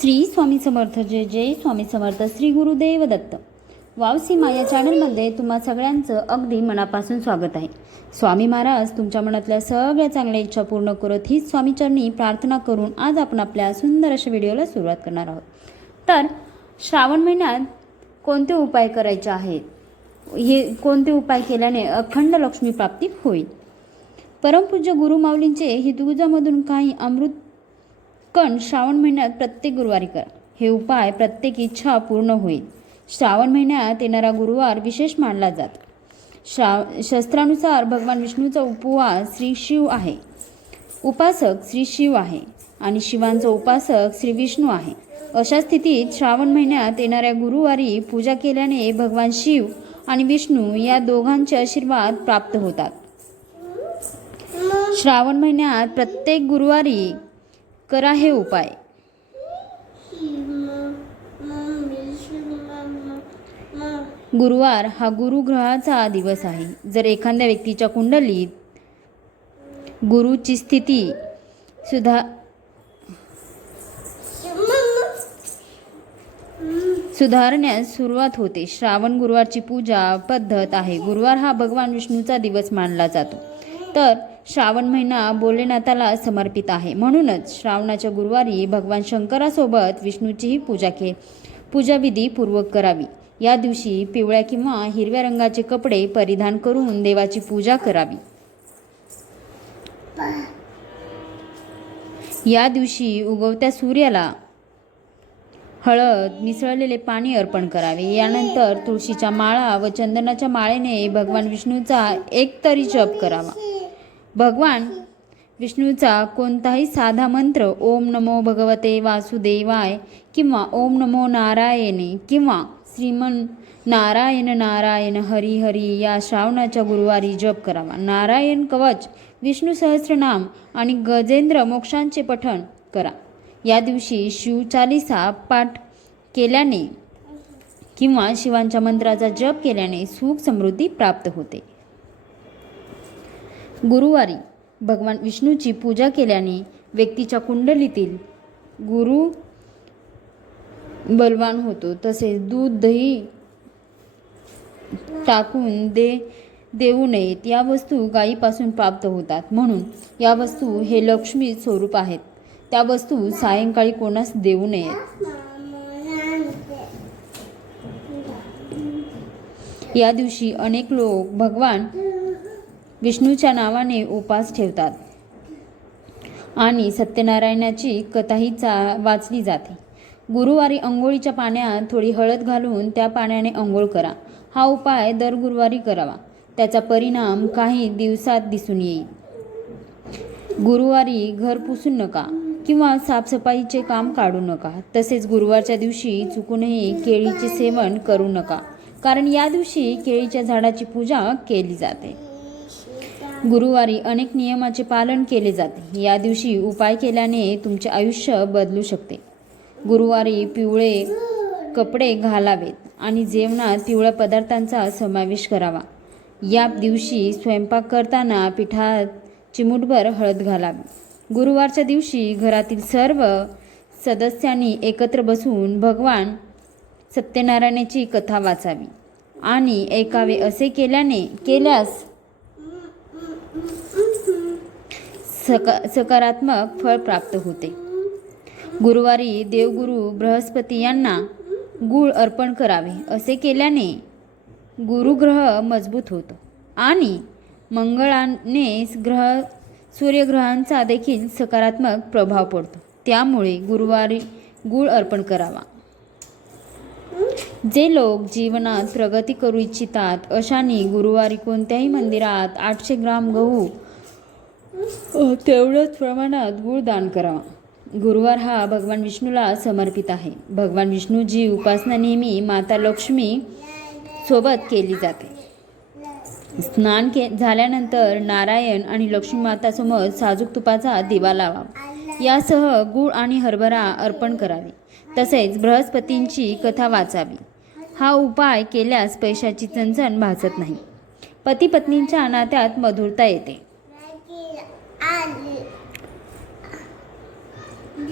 श्री स्वामी समर्थ जय जय स्वामी समर्थ श्री गुरुदेव दत्त वावसीमा या चॅनलमध्ये तुम्हा सगळ्यांचं अगदी मनापासून स्वागत आहे. स्वामी महाराज तुमच्या मनातल्या सगळ्या चांगल्या इच्छा पूर्ण करत हीच स्वामीचरणी प्रार्थना करून आज आपण आपल्या सुंदर अशा व्हिडिओला सुरुवात करणार आहोत. तर श्रावण महिन्यात कोणते उपाय करायचे आहेत? हे कोणते उपाय केल्याने अखंड लक्ष्मी प्राप्ती होईल? परमपूज्य गुरुमाऊलींचे हिंदुजामधून हितगुजामधून काही अमृत कण श्रावण महिन्यात प्रत्येक गुरुवारी करा. हे उपाय प्रत्येक इच्छा पूर्ण होईल. श्रावण महिन्यात येणारा गुरुवार विशेष मानला जातो. श्राव शस्त्रानुसार भगवान विष्णूचा उपवास श्री शिव आहे. उपासक श्री शिव आहे आणि शिवांचा उपासक श्री विष्णू आहे. अशा स्थितीत श्रावण महिन्यात येणाऱ्या गुरुवारी पूजा केल्याने भगवान शिव आणि विष्णू या दोघांचे आशीर्वाद प्राप्त होतात. श्रावण महिन्यात प्रत्येक गुरुवारी करा हे उपाय. गुरुवार हा गुरुग्रहाचा दिवस आहे. जर एखाद्या व्यक्तीच्या कुंडलीत गुरुची स्थिती सुधा सुधारण्यास सुरुवात होते. श्रावण गुरुवारची पूजा पद्धत आहे. गुरुवार हा भगवान विष्णूचा दिवस मानला जातो. तर श्रावण महिना भोलेनाथाला समर्पित आहे. म्हणूनच श्रावणाच्या गुरुवारी भगवान शंकरासोबत विष्णूचीही पूजा के पूजाविधी पूर्वक करावी. या दिवशी पिवळ्या किंवा हिरव्या रंगाचे कपडे परिधान करून देवाची पूजा करावी. या दिवशी उगवत्या सूर्याला हळद मिसळलेले पाणी अर्पण करावे. यानंतर तुळशीच्या माळा व चंदनाच्या माळेने भगवान विष्णूचा एक तरी जप करावा. भगवान विष्णूचा कोणताही साधा मंत्र ओम नमो भगवते वासुदेवाय किंवा ओम नमो नारायणे किंवा श्रीमन नारायण नारायण हरी हरी या श्रावणाच्या गुरुवारी जप करावा. नारायण कवच विष्णू सहस्रनाम आणि गजेंद्र मोक्षांचे पठण करा. या दिवशी शिवचालिसा पाठ केल्याने किंवा शिवांच्या मंत्राचा जप केल्याने सुख समृद्धी प्राप्त होते. गुरुवारी भगवान विष्णूची पूजा केल्याने व्यक्तीच्या कुंडलीतील गुरु बलवान होतो. तसेच दूध दही टाकून दे देऊ नयेत या वस्तू गायीपासून प्राप्त होतात. म्हणून या वस्तू हे लक्ष्मी स्वरूप आहेत. त्या वस्तू सायंकाळी कोणास देऊ नयेत या दिवशी अनेक लोक भगवान विष्णूच्या नावाने उपास ठेवतात. आणि सत्यनारायणाची कथाही चा वाचली जाते. गुरुवारी अंघोळीच्या पाण्यात थोडी हळद घालून त्या पाण्याने अंघोळ करा. हा उपाय दर गुरुवारी करावा. त्याचा परिणाम काही दिवसात दिसून येईल. गुरुवारी घर पुसून नका किंवा साफसफाईचे काम काढू नका. तसेच गुरुवारच्या दिवशी चुकूनही केळीचे सेवन करू नका. कारण या दिवशी केळीच्या झाडाची पूजा केली जाते. गुरुवारी अनेक नियमाचे पालन केले जाते. या दिवशी उपाय केल्याने तुमचे आयुष्य बदलू शकते. गुरुवारी पिवळे कपडे घालावेत आणि जेवणात पिवळ्या पदार्थांचा समावेश करावा. या दिवशी स्वयंपाक करताना पिठात चिमूटभर हळद घालावी. गुरुवारच्या दिवशी घरातील सर्व सदस्यांनी एकत्र बसून भगवान सत्यनारायणाची कथा वाचावी. आणि ऐकावे असे केल्याने केल्यास सक सकारात्मक फळ प्राप्त होते. गुरुवारी देवगुरु बृहस्पती यांना गूळ अर्पण करावे असे केल्याने गुरुग्रह मजबूत होतो आणि मंगळाने ग्रह सूर्यग्रहांचा देखील सकारात्मक प्रभाव पडतो. त्यामुळे गुरुवारी गूळ अर्पण करावा. जे लोक जीवनात प्रगती करू इच्छितात अशांनी गुरुवारी कोणत्याही मंदिरात आठशे ग्राम गहू तेवढंच प्रमाणात गूळ दान करावा गुरुवार हा भगवान विष्णूला समर्पित आहे. भगवान विष्णूची उपासना नेहमी माता लक्ष्मी सोबत केली जाते. स्नान के झाल्यानंतर नारायण आणि लक्ष्मी मातासमोर साजूक तुपाचा दिवा लावावा यासह गूळ आणि हरभरा अर्पण करावे. तसेच बृहस्पतींची कथा वाचावी. हा उपाय केल्यास पैशाची चणचण भासत नाही. पती पत्नींच्या नात्यात मधुरता येते.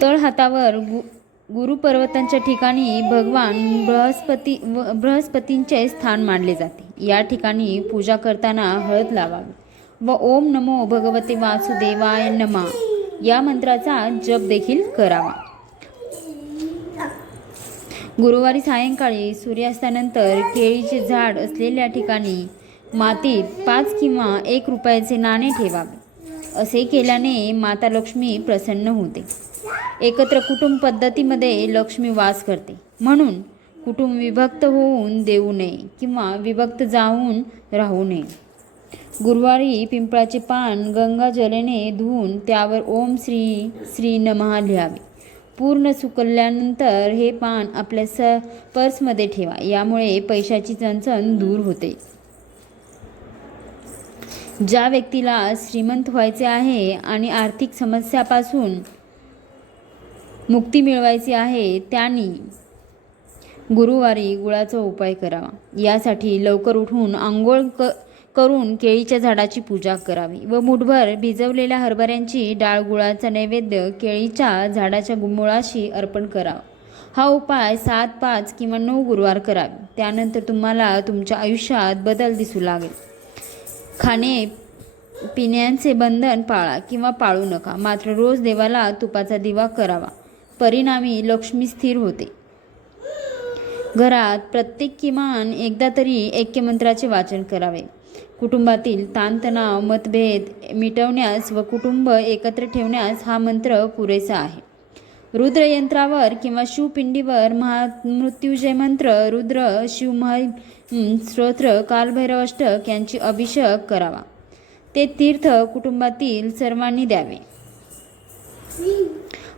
तळ हातावर गु गुरुपर्वतांच्या ठिकाणी भगवान बृहस्पती व- बृहस्पतींचे स्थान मानले जाते. या ठिकाणी पूजा करताना हळद लावावी व ओम नमो भगवते वासुदेवाय नमा या मंत्राचा जप देखील करावा. गुरुवारी सायंकाळी सूर्यास्तानंतर केळीचे झाड असलेल्या ठिकाणी मातीत पाच किंवा एक रुपयाचे नाणे ठेवावे. असे केल्याने माता लक्ष्मी प्रसन्न होते. एकत्र कुटुंब पद्धतीमध्ये लक्ष्मी वास करते. म्हणून कुटुंब विभक्त होऊन देऊ नये किंवा विभक्त जाऊन राहू नये. गुरुवारी पिंपळाचे पान गंगा जलेने धुवून त्यावर ओम श्री श्री नमः लिहावे. पूर्ण सुकल्यानंतर हे पान आपल्या स पर्समध्ये ठेवा. यामुळे पैशाची चणचण दूर होते. ज्या व्यक्तीला श्रीमंत व्हायचे आहे आणि आर्थिक समस्यापासून मुक्ती मिळवायची आहे त्यांनी गुरुवारी गुळाचा उपाय करावा. यासाठी लवकर उठून आंघोळ क करून केळीच्या झाडाची पूजा करावी व मुठभर भिजवलेल्या हरभऱ्यांची डाळ गुळाचा नैवेद्य केळीच्या झाडाच्या मुळाशी अर्पण करावा. हा उपाय सात पाच किंवा नऊ गुरुवार करावे. त्यानंतर तुम्हाला तुमच्या आयुष्यात बदल दिसू लागेल. खाणे पिण्याचे बंधन पाळा किंवा पाळू नका. मात्र रोज देवाला तुपाचा दिवा करावा. परिणामी लक्ष्मी स्थिर होते. घरात प्रत्येक किमान एकदा तरी ऐक्यमंत्राचे वाचन करावे. कुटुंबातील ताणतणाव मतभेद मिटवण्यास व कुटुंब एकत्र ठेवण्यास हा मंत्र पुरेसा आहे. रुद्रयंत्रावर किंवा शिवपिंडीवर महा मृत्युजय मंत्र रुद्र शिवमय स्तोत्र कालभैरव अष्टक यांची अभिषेक करावा. ते तीर्थ कुटुंबातील सर्वांनी द्यावे.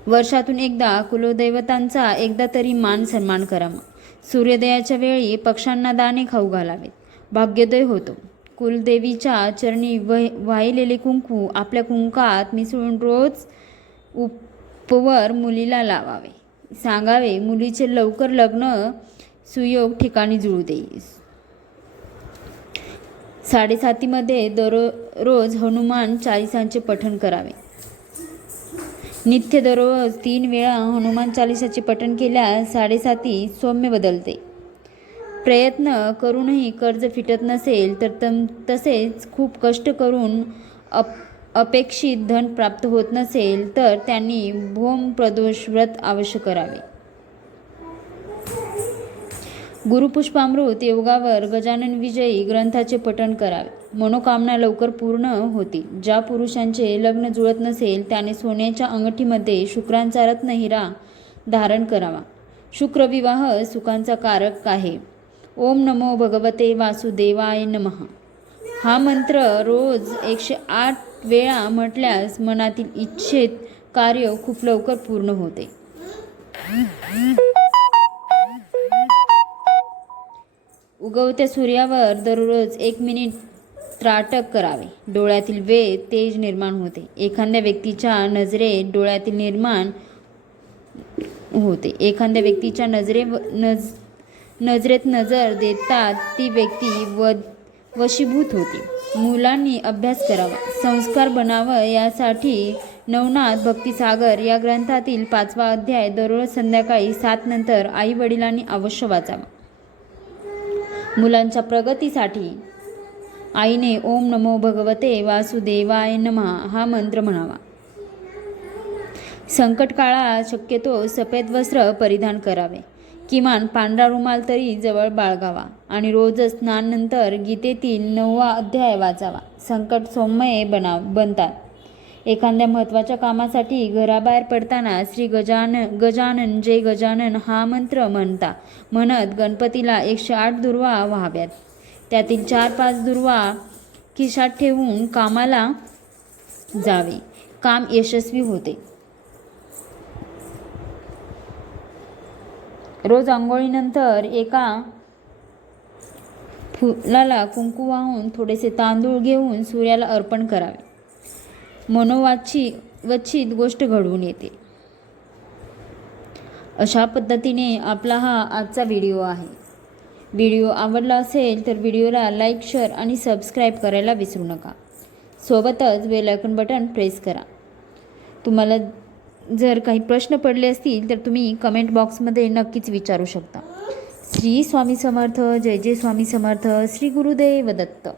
वर्षातून एकदा कुलदैवतांचा एकदा तरी मान सन्मान करावा. सूर्योदयाच्या वेळी पक्ष्यांना दाणे खाऊ घालावेत भाग्योदय होतो. कुलदेवीच्या चरणी वह वाहिलेले कुंकू आपल्या कुंकात मिसळून रोज उप उपवर मुलीला लावावे. सांगावे मुलीचे लवकर लग्न सुयोग ठिकाणी जुळू दे. साडेसातीमध्ये दररोज हनुमान चालिसांचे पठण करावे. नित्य दररोज तीन वेळा हनुमान चालिसाचे पठण केल्यास साडेसाती सौम्य बदलते. प्रयत्न करूनही कर्ज फिटत नसेल तर तम तसेच खूप कष्ट करून अप अपेक्षित धन प्राप्त होत नसेल तर त्यांनी भोम प्रदोष व्रत अवश्य करावे. गुरुपुष्पामृत योगावर गजानन विजयी ग्रंथाचे पठण करावे. मनोकामना लवकर पूर्ण होतील. ज्या पुरुषांचे लग्न जुळत नसेल त्याने सोन्याच्या अंगठीमध्ये शुक्रांचा रत्न हिरा धारण करावा. शुक्रविवाह सुखांचा कारक आहे. ओम नमो भगवते वासुदेवाय नमः. हा मंत्र रोज एकशे आठ वेळा म्हटल्यास मनातील इच्छेत कार्य खूप लवकर पूर्ण होते. उगवत्या सूर्यावर दररोज एक मिनिट त्राटक करावे. डोळ्यातील वेद तेज निर्माण होते. एखाद्या व्यक्तीच्या नजरेत डोळ्यातील निर्माण होते. एखाद्या व्यक्तीच्या नजरे नज नजरेत नजर देतात ती व्यक्ती व वशीभूत होते. मुलांनी अभ्यास करावा. संस्कार बनावं यासाठी नवनाथ भक्तिसागर या ग्रंथातील पाचवा अध्याय दररोज संध्याकाळी सात नंतर आई वडिलांनी अवश्य वाचावा. मुलांच्या प्रगतीसाठी आईने ओम नमो भगवते वासुदेवाय नमः हा मंत्र म्हणावा. संकट काळात शक्यतो सफेद वस्त्र परिधान करावे. किमान पांढरा रुमाल तरी जवळ बाळगावा आणि रोजच स्नानंतर गीतेतील नववा अध्याय वाचावा. संकट सौम्य बनाव बनतात. एखाद्या महत्त्वाच्या कामासाठी घराबाहेर पडताना श्री गजान गजानन जय गजानन हा मंत्र म्हणता. म्हणत गणपतीला एकशे आठ दुर्वा व्हाव्यात. त्यातील चार पाच दुर्वा खिशात ठेवून कामाला जावे. काम यशस्वी होते. रोज आंघोळीनंतर एका फुलाला कुंकू वाहून थोडेसे तांदूळ घेऊन सूर्याला अर्पण करावे. मनोवाची वच्छित गोष्ट घडवून येते. अशा पद्धतीने आपला हा आजचा व्हिडिओ आहे. व्हिडिओ आवडला असेल तर व्हिडिओला लाईक शेअर आणि सबस्क्राईब करायला विसरू नका. सोबतच बेल आयकॉन बटन प्रेस करा. तुम्हाला जर काही प्रश्न पडले असतील तर तुम्ही कमेंट बॉक्समध्ये नक्कीच विचारू शकता. श्री स्वामी समर्थ जय जय स्वामी समर्थ श्री गुरुदेव दत्त.